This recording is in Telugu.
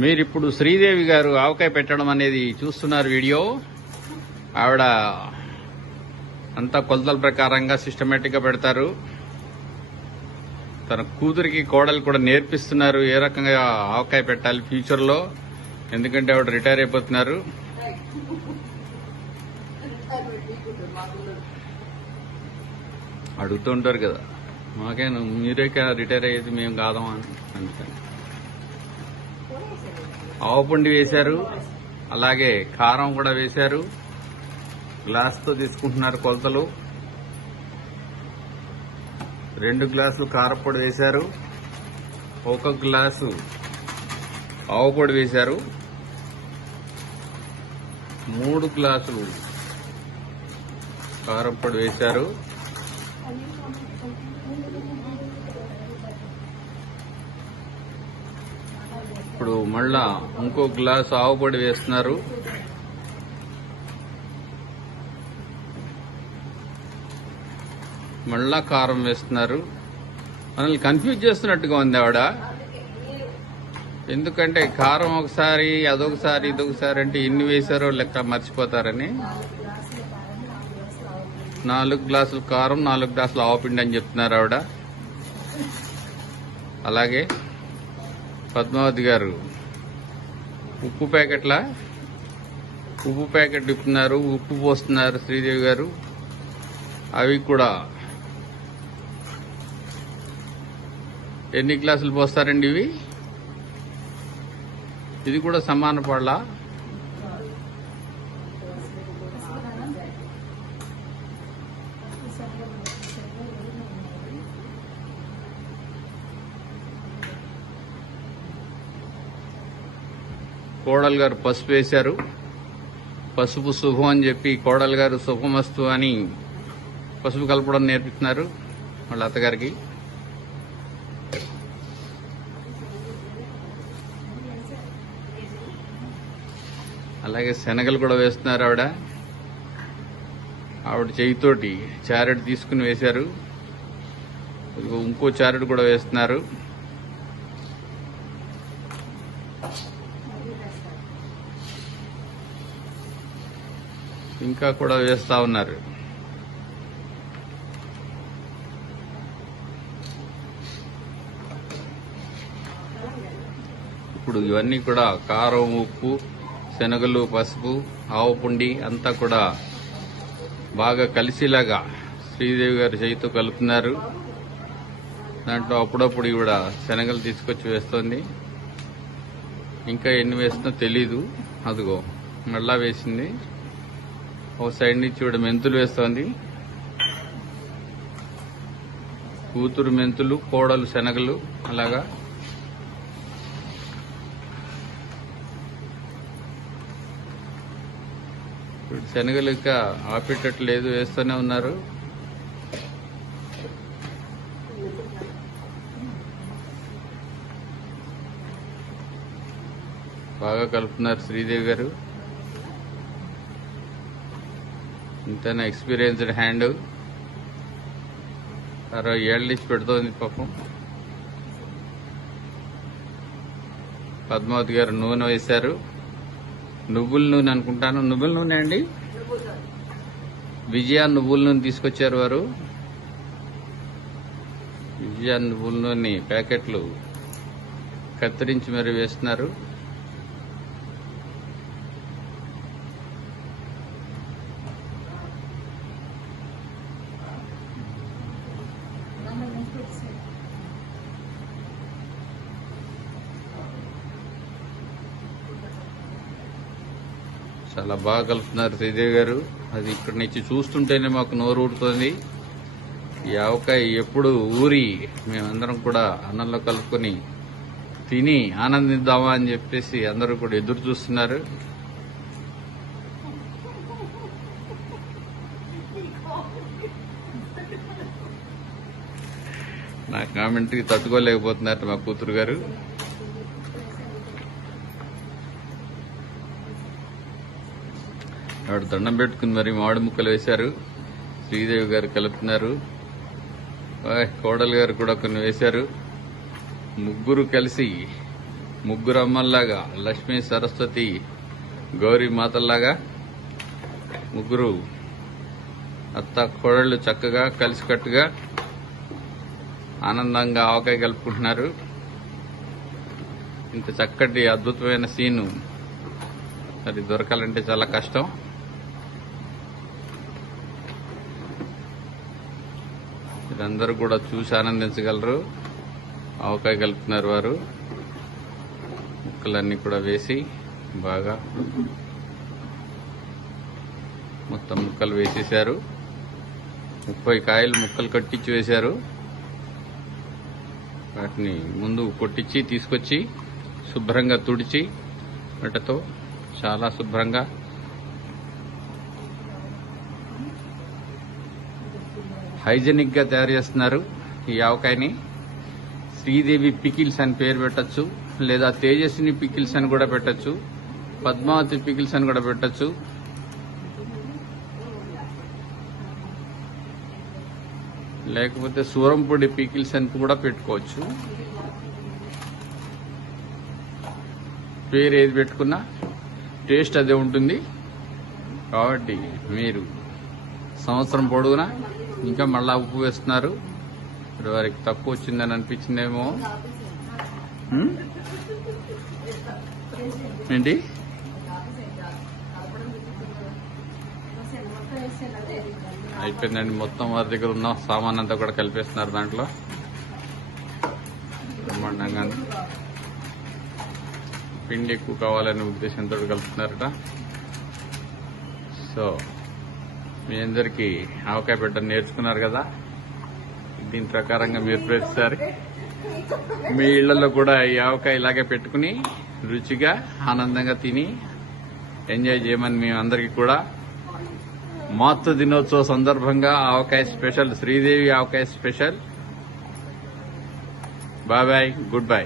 మీరిప్పుడు శ్రీదేవి గారు ఆవకాయ పెట్టడం అనేది చూస్తున్నారు వీడియో. ఆవిడ అంతా కొలతల ప్రకారంగా సిస్టమేటిక్ గా పెడతారు. తన కూతురికి కోడలు కూడా నేర్పిస్తున్నారు ఏ రకంగా ఆవకాయ పెట్టాలి ఫ్యూచర్ లో. ఎందుకంటే ఆవిడ రిటైర్ అయిపోతున్నారు. అడుగుతూ ఉంటారు కదా, మాకేనా మీరే రిటైర్ అయ్యేది, మేము కాదామా అని. అందుకని ఆవపిండి వేశారు, అలాగే కారం కూడా వేశారు. గ్లాస్తో తీసుకుంటున్నారు కొలతలు. 2 గ్లాసులు కారపొడి వేశారు, 1 గ్లాసు ఆవపొడి వేశారు, 3 గ్లాసులు కారపొడి వేశారు. ఇప్పుడు మళ్ళా ఇంకో గ్లాసు ఆవపొడి వేస్తున్నారు. మళ్ళా కారం వేస్తున్నారు. మనల్ని కన్ఫ్యూజ్ చేస్తున్నట్టుగా ఉంది ఆవిడ. ఎందుకంటే కారం ఒకసారి, అదొకసారి, ఇదొకసారి అంటే ఎన్ని వేశారో లెక్క మర్చిపోతారని. 4 గ్లాసులు కారం, 4 గ్లాసులు ఆవపిండి అని చెప్తున్నారు ఆవిడ. అలాగే పద్మావతి గారు ఉప్పు ప్యాకెట్ ఇస్తున్నారు, ఉప్పు పోస్తున్నారు శ్రీదేవి గారు. అవి కూడా ఎన్ని గ్లాసులు పోస్తారండి ఇవి? ఇది కూడా సమాన పళ్ళ. కోడలు గారు పసుపు వేశారు. పసుపు శుభం అని చెప్పి కోడలు గారు శుభమస్తు అని పసుపు కలపడం నేర్పిస్తున్నారు వాళ్ళ అత్తగారికి. అలాగే శనగలు కూడా వేస్తున్నారు ఆవిడ. చేయితోటి చారెడు తీసుకుని వేశారు. ఇంకో చారెడు కూడా వేస్తున్నారు. ఇంకా కూడా వేస్తా ఉన్నారు. ఇప్పుడు ఇవన్నీ కూడా కారం, ఉప్పు, శనగలు, పసుపు, ఆవపిండి అంతా కూడా బాగా కలిసేలాగా శ్రీదేవి గారి చేయితో కలుపుతున్నారు. దాంట్లో అప్పుడప్పుడు ఈవిడ శనగలు తీసుకొచ్చి వేస్తోంది. ఇంకా ఎన్ని వేస్తుందో తెలీదు. అదిగో మళ్ళా వేసింది. ఓ సైడ్ నుంచి ఈవిడ మెంతులు వేస్తోంది. కూతురు మెంతులు, కోడలు శనగలు. అలాగా శనగలు ఇంకా ఆపేటట్లేదు, వేస్తూనే ఉన్నారు. బాగా కలుపుతున్నారు శ్రీదేవి గారు. ఇంతనా ఎక్స్పీరియన్స్డ్ హ్యాండ్. 60 ఏళ్ళ నుంచి పెడుతోంది పాపం. పద్మావతి గారు నూనె వేశారు. నువ్వుల నూనె అనుకుంటాను. నువ్వుల నూనె అండి, విజయ నువ్వుల నూనె తీసుకొచ్చారు వారు. విజయ నువ్వుల నూనె ప్యాకెట్లు కత్తిరించి మరి వేస్తున్నారు. చాలా బాగా కలుపుతున్నారు శ్రీదేవి గారు. అది ఇక్కడి నుంచి చూస్తుంటేనే మాకు నోరు ఊరుతోంది. ఈ ఆవకాయ ఎప్పుడు ఊరి మేమందరం కూడా అన్నంలో కలుపుకొని తిని ఆనందిద్దామా అని చెప్పేసి అందరూ కూడా ఎదురు చూస్తున్నారు. నా కామెంట్కి తట్టుకోలేకపోతున్నారు మా కూతురు గారు. ఆవిడ దండం పెట్టుకుని మరి మామిడి ముక్కలు వేశారు. శ్రీదేవి గారు కలుపుతున్నారు. కోడలు గారు కూడా కొన్ని వేశారు. ముగ్గురు కలిసి ముగ్గురు అమ్మల్లాగా లక్ష్మీ సరస్వతి గౌరీ మాతల్లాగా ముగ్గురు అత్త కోడళ్ళు చక్కగా కలిసికట్టుగా ఆనందంగా ఆవకాయ కలుపుకుంటున్నారు. ఇంత చక్కటి అద్భుతమైన సీను అది దొరకాలంటే చాలా కష్టం. మీరందరూ కూడా చూసి ఆనందించగలరు. ఆవకాయ కలుపుతున్నారు వారు. ముక్కలన్నీ కూడా వేసి బాగా మొత్తం ముక్కలు వేసేశారు. 30 కాయలు ముక్కలు కట్టించి వేశారు. వాటిని ముందు కొట్టించి తీసుకొచ్చి శుభ్రంగా తుడిచి వాటితో చాలా శుభ్రంగా హైజెనిక్ గా తయారు చేస్తున్నారు. ఈ ఆవకాయని శ్రీదేవి పికిల్స్ అని పేరు పెట్టచ్చు, లేదా తేజస్విని పికిల్స్ అని కూడా పెట్టచ్చు, పద్మావతి పికిల్స్ అని కూడా పెట్టచ్చు. లేకపోతే సూరంపొడి పికిల్స్ అని కూడా పెట్టుకోవచ్చు. పేరు ఏది పెట్టుకున్నా టేస్ట్ అదే ఉంటుంది. కాబట్టి మీరు సంవత్సరం పొడుగునా ఇంకా మళ్ళా ఉప్పు వేస్తున్నారు. వారికి తక్కువ వచ్చిందని అనిపించిందేమో. ఏంటి అయిపోయిందండి. మొత్తం వారి దగ్గర ఉన్న సామాన్ అంతా కూడా కలిపేస్తున్నారు దాంట్లో బ్రహ్మాండంగా. పిండి ఎక్కువ కావాలనే ఉద్దేశంతో కలుపుతున్నారట. సో మీ అందరికీ ఆవకాయ పెట్టడం నేర్చుకున్నారు కదా. దీని ప్రకారంగా మీరు ప్రతిసారి మీ ఇళ్లలో కూడా ఈ ఆవకాయ ఇలాగే పెట్టుకుని రుచిగా ఆనందంగా తిని ఎంజాయ్ చేయమని మేము అందరికీ కూడా మాతృ దినోత్సవ సందర్భంగా ఆవకాయ స్పెషల్, శ్రీదేవి ఆవకాయ special. Bye bye, good by.